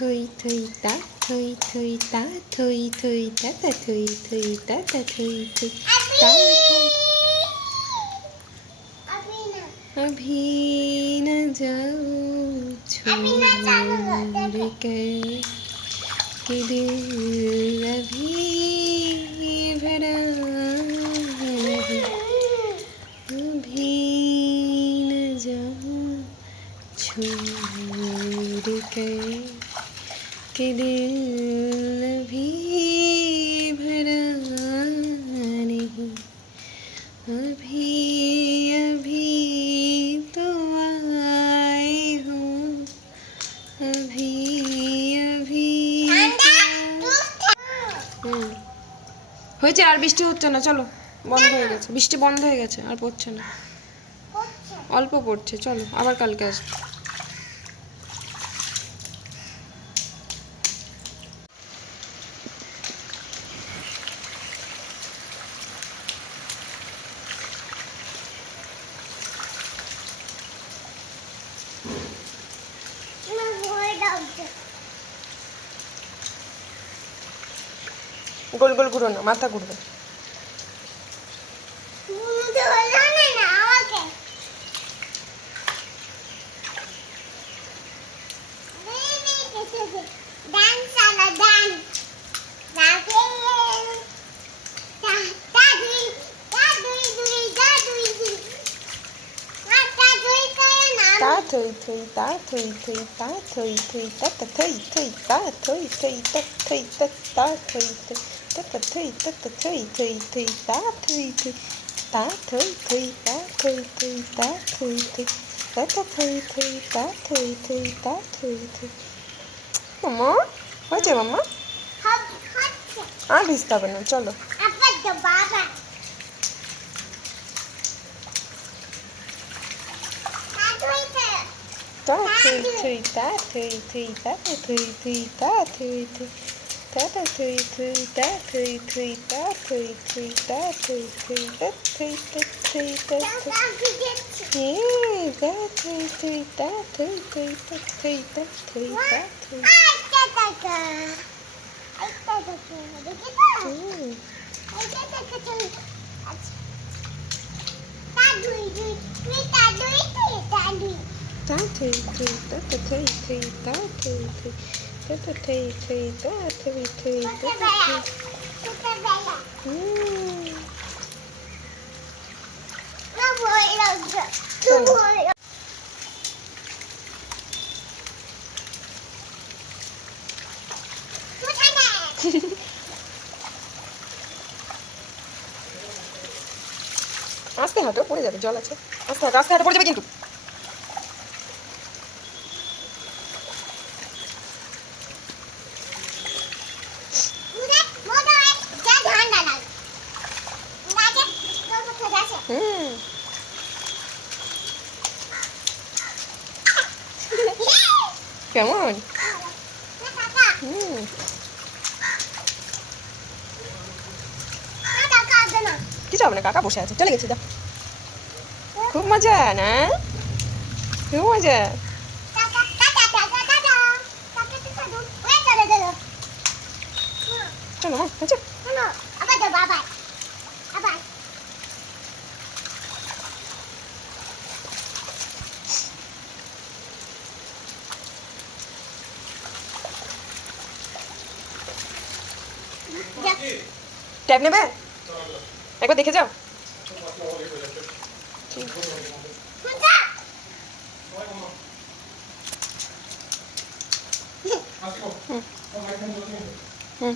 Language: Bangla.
থই থই তা থই থই তা থই থই তা তা থই থই তা তা থই থই তা থই अभी न जाओ छोड़ कर कि दिल अभी भरा नहीं अभी न जाओ छोड़ कर कि दिल अभी भरा नहीं अभी अभी तो आए हो अभी अभी হয়েছে আর বৃষ্টি হচ্ছে না চলো বন্ধ হয়ে গেছে বৃষ্টি বন্ধ হয়ে গেছে আর পড়ছে না অল্প পড়ছে চলো আবার কালকে আসবে গোল গোল ঘুরো না মাথা ঘুরবে ta thơi thơi ta thơi thơi ta thơi thơi ta ta thơi thơi ta thơi thơi ta thơi ta ta thơi thơi ta ta thơi ta ta thơi thơi thơi ta thơi thơi ta thơi thơi ta thơi thơi ta thơi thơi ta ta thơi thơi ta thơi thơi ta thơi thơi মাম্মা হয়েছে মাম্মা আর ভিজতে হবে না চলো ta thơi thơi ta thơi thơi ta thơi thơi ta thơi thơi ta ta thơi thơi ta thơi thơi ta thơi thơi ta thơi thơi ta thơi ta thơi ta thơi ta thơi thơi ta thơi thơi ta thơi ta thơi ta thơi ta thơi thơi ta ta thơi thơi ta thơi thơi ta ta thơi thơi ta thơi thơi ta ta thơi আস্তে হাঁটো পড়ে যাবে জল আছে আস্তে হাঁটো আস্তে হাঁটো পড়ে যাবে কিন্তু কেমন কিছু হবে না কাকা বসে আছে চলে গেছে যা খুব মজা না খুব মজা চলো আচ্ছা ট্যাব নেবে একবার দেখে যাও হুম